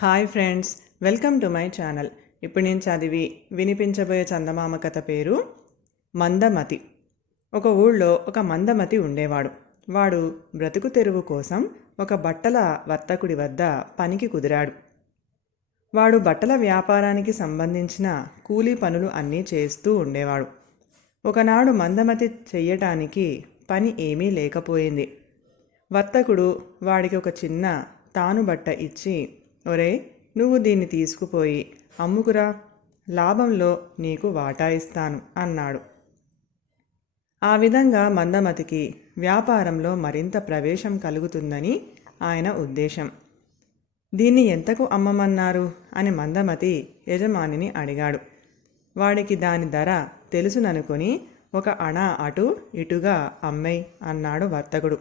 Hi friends welcome to my channel. ఇప్పుడు నేను చదివి వినిపించబోయే చందమామ కథ పేరు మందమతి. ఒక ఊళ్ళో ఒక మందమతి ఉండేవాడు. వాడు బ్రతుకు తెరువు కోసం ఒక బట్టల వర్తకుడి వద్ద పనికి కుదిరాడు. వాడు బట్టల వ్యాపారానికి సంబంధించిన కూలీ పనులు అన్నీ చేస్తూ ఉండేవాడు. ఒకనాడు మందమతి చెయ్యటానికి పని ఏమీ లేకపోయింది. వర్తకుడు వాడికి ఒక చిన్న తాను బట్ట ఇచ్చి ఒరే నువ్వు దీన్ని తీసుకుపోయి అమ్ముకురా. లాభంలో నీకు వాటా ఇస్తాను అన్నాడు. ఆ విధంగా మందమతికి వ్యాపారంలో మరింత ప్రవేశం కలుగుతుందని ఆయన ఉద్దేశం. దీన్ని ఎంతకు అమ్మమన్నారు? అని మందమతి యజమానిని అడిగాడు. వాడికి దాని ధర తెలుసుననుకొని ఒక అణ అటు ఇటుగా అమ్మై అన్నాడు వర్తకుడు.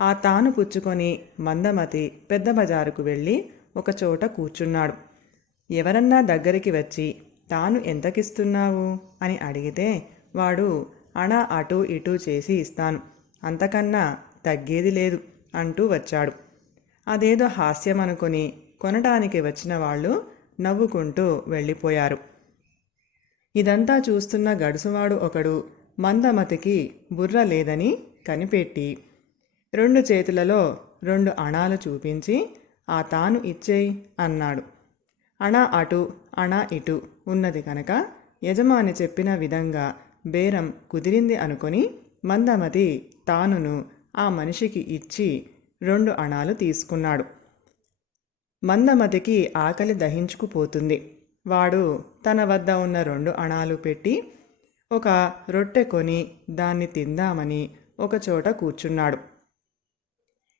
ఆ తాను పుచ్చుకొని మందమతి పెద్ద బజారుకు వెళ్ళి ఒక చోట కూర్చున్నాడు. ఎవరన్నా దగ్గరికి వచ్చి తాను ఎంతకిస్తున్నావు? అని అడిగితే వాడు అణ అటు ఇటు చేసి ఇస్తాను. అంతకన్నా తగ్గేది లేదు అంటూ వచ్చాడు. అదేదో హాస్యం అనుకొని కొనటానికి వచ్చిన వాళ్ళు నవ్వుకుంటూ వెళ్ళిపోయారు. ఇదంతా చూస్తున్న గడుసువాడు ఒకడు మందమతికి బుర్ర లేదని కనిపెట్టి రెండు చేతులలో రెండు అణాలు చూపించి ఆ తాను ఇచ్చేయి అన్నాడు. అణ అటు అణ ఇటు ఉన్నది కనుక యజమాని చెప్పిన విధంగా బేరం కుదిరింది అనుకొని మందమతి తానును ఆ మనిషికి ఇచ్చి రెండు అణాలు తీసుకున్నాడు. మందమతికి ఆకలి దహించుకుపోతుంది. వాడు తన వద్ద ఉన్న రెండు అణాలు పెట్టి ఒక రొట్టె కొని దాన్ని తిందామని ఒక చోట కూర్చున్నాడు.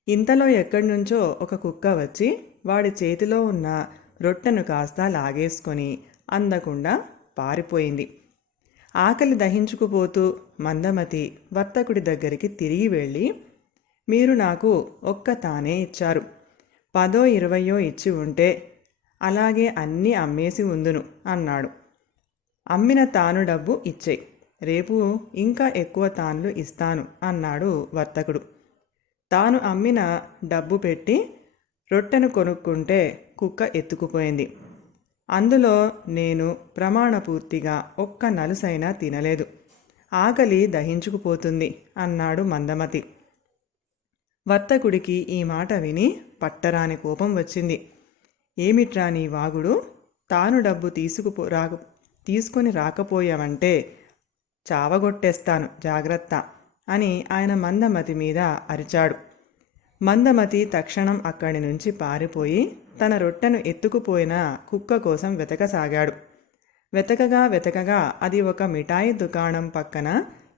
ఇంతలో ఎక్కడి నుంచో ఒక కుక్క వచ్చి వాడి చేతిలో ఉన్న రొట్టెను కాస్త లాగేసుకొని అందకుండా పారిపోయింది. ఆకలి దహించుకుపోతూ మందమతి వర్తకుడి దగ్గరికి తిరిగి వెళ్ళి మీరు నాకు ఒక్క తానే ఇచ్చారు. పదో ఇరవయో ఇచ్చి ఉంటే అలాగే అన్నీ అమ్మేసి ఉందును అన్నాడు. అమ్మిన తాను డబ్బు ఇచ్చేయి. రేపు ఇంకా ఎక్కువ తాన్లు ఇస్తాను అన్నాడు వర్తకుడు. తాను అమ్మిన డబ్బు పెట్టి రొట్టెను కొనుక్కుంటే కుక్క ఎత్తుకుపోయింది. అందులో నేను ప్రమాణపూర్తిగా ఒక్క నలుసైనా తినలేదు. ఆకలి దహించుకుపోతుంది అన్నాడు మందమతి. వర్తకుడికి ఈ మాట విని పట్టరాని కోపం వచ్చింది. ఏమిట్రా నీ వాగుడు? తాను డబ్బు తీసుకుపో రాక తీసుకొని రాకపోయావంటే చావగొట్టేస్తాను జాగ్రత్త అని ఆయన మందమతి మీద అరిచాడు. మందమతి తక్షణం అక్కడి నుంచి పారిపోయి తన రొట్టెను ఎత్తుకుపోయిన కుక్క కోసం వెతకసాగాడు. వెతకగా వెతకగా అది ఒక మిఠాయి దుకాణం పక్కన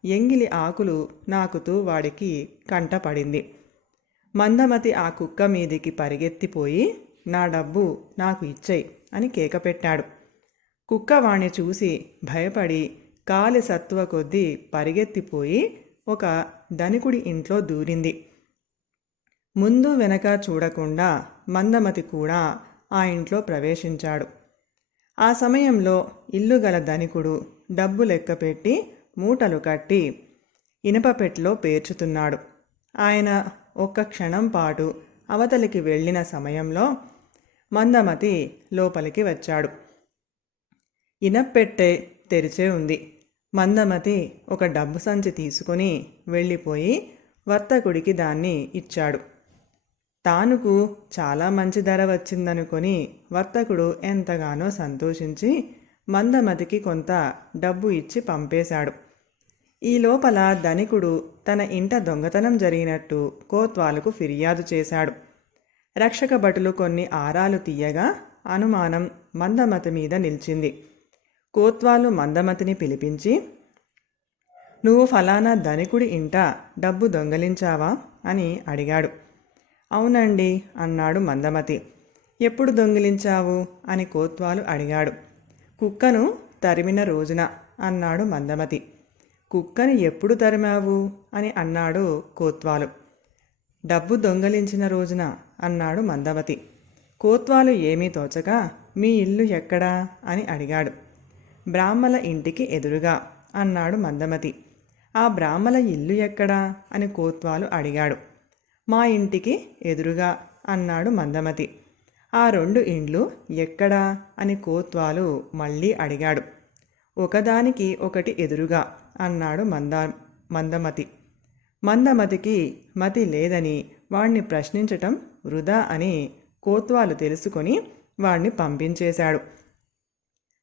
ఎంగిలి ఆకులు నాకుతూ వాడికి కంటపడింది మందమతి ఆ కుక్క మీదికి పరిగెత్తిపోయి నా డబ్బు నాకు ఇచ్చేయి అని కేకపెట్టాడు కుక్క వాణ్ణి చూసి భయపడి కాలి సత్తువ కొద్దీ పరిగెత్తిపోయి ఒక ధనికుడి ఇంట్లో దూరింది. ముందు వెనక చూడకుండా మందమతి కూడా ఆ ఇంట్లో ప్రవేశించాడు. ఆ సమయంలో ఇల్లు గల ధనికుడు డబ్బు లెక్కపెట్టి మూటలు కట్టి ఇనపపెట్లో పేర్చుతున్నాడు. ఆయన ఒక్క క్షణం పాటు అవతలికి వెళ్ళిన సమయంలో మందమతి లోపలికి వచ్చాడు. ఇనప్పెట్టె తెరిచే ఉంది. మందమతి ఒక డబ్బు సంచి తీసుకుని వెళ్ళిపోయి వర్తకుడికి దాన్ని ఇచ్చాడు. తానుకు చాలా మంచి ధర వచ్చిందనుకొని వర్తకుడు ఎంతగానో సంతోషించి మందమతికి కొంత డబ్బు ఇచ్చి పంపేశాడు. ఈ లోపల ధనికుడు తన ఇంట దొంగతనం జరిగినట్టు కోత్వాలకు ఫిర్యాదు చేశాడు. రక్షక భటులు కొన్ని ఆరాలు తీయగా అనుమానం మందమతి మీద నిలిచింది. కోత్వాలు మందమతిని పిలిపించి నువ్వు ఫలానా ధనికుడి ఇంట డబ్బు దొంగలించావా? అని అడిగాడు. అవునండి అన్నాడు మందమతి. ఎప్పుడు దొంగిలించావు? అని కోత్వాలు అడిగాడు. కుక్కను తరిమిన రోజున అన్నాడు మందమతి. కుక్కని ఎప్పుడు తరిమావు? అని అన్నాడు కోత్వాలు. డబ్బు దొంగలించిన రోజున అన్నాడు మందమతి. కోత్వాలు ఏమీ తోచక మీ ఇల్లు ఎక్కడా? అని అడిగాడు. బ్రాహ్మల ఇంటికి ఎదురుగా అన్నాడు మందమతి. ఆ బ్రాహ్మల ఇల్లు ఎక్కడా? అని కోత్వాలు అడిగాడు. మా ఇంటికి ఎదురుగా అన్నాడు మందమతి. ఆ రెండు ఇండ్లు ఎక్కడా? అని కోత్వాలు మళ్ళీ అడిగాడు. ఒకదానికి ఒకటి ఎదురుగా అన్నాడు మందా మందమతి. మందమతికి మతి లేదని వాణ్ణి ప్రశ్నించటం వృధా అని కోత్వాలు తెలుసుకొని వాణ్ణి పంపించేశాడు.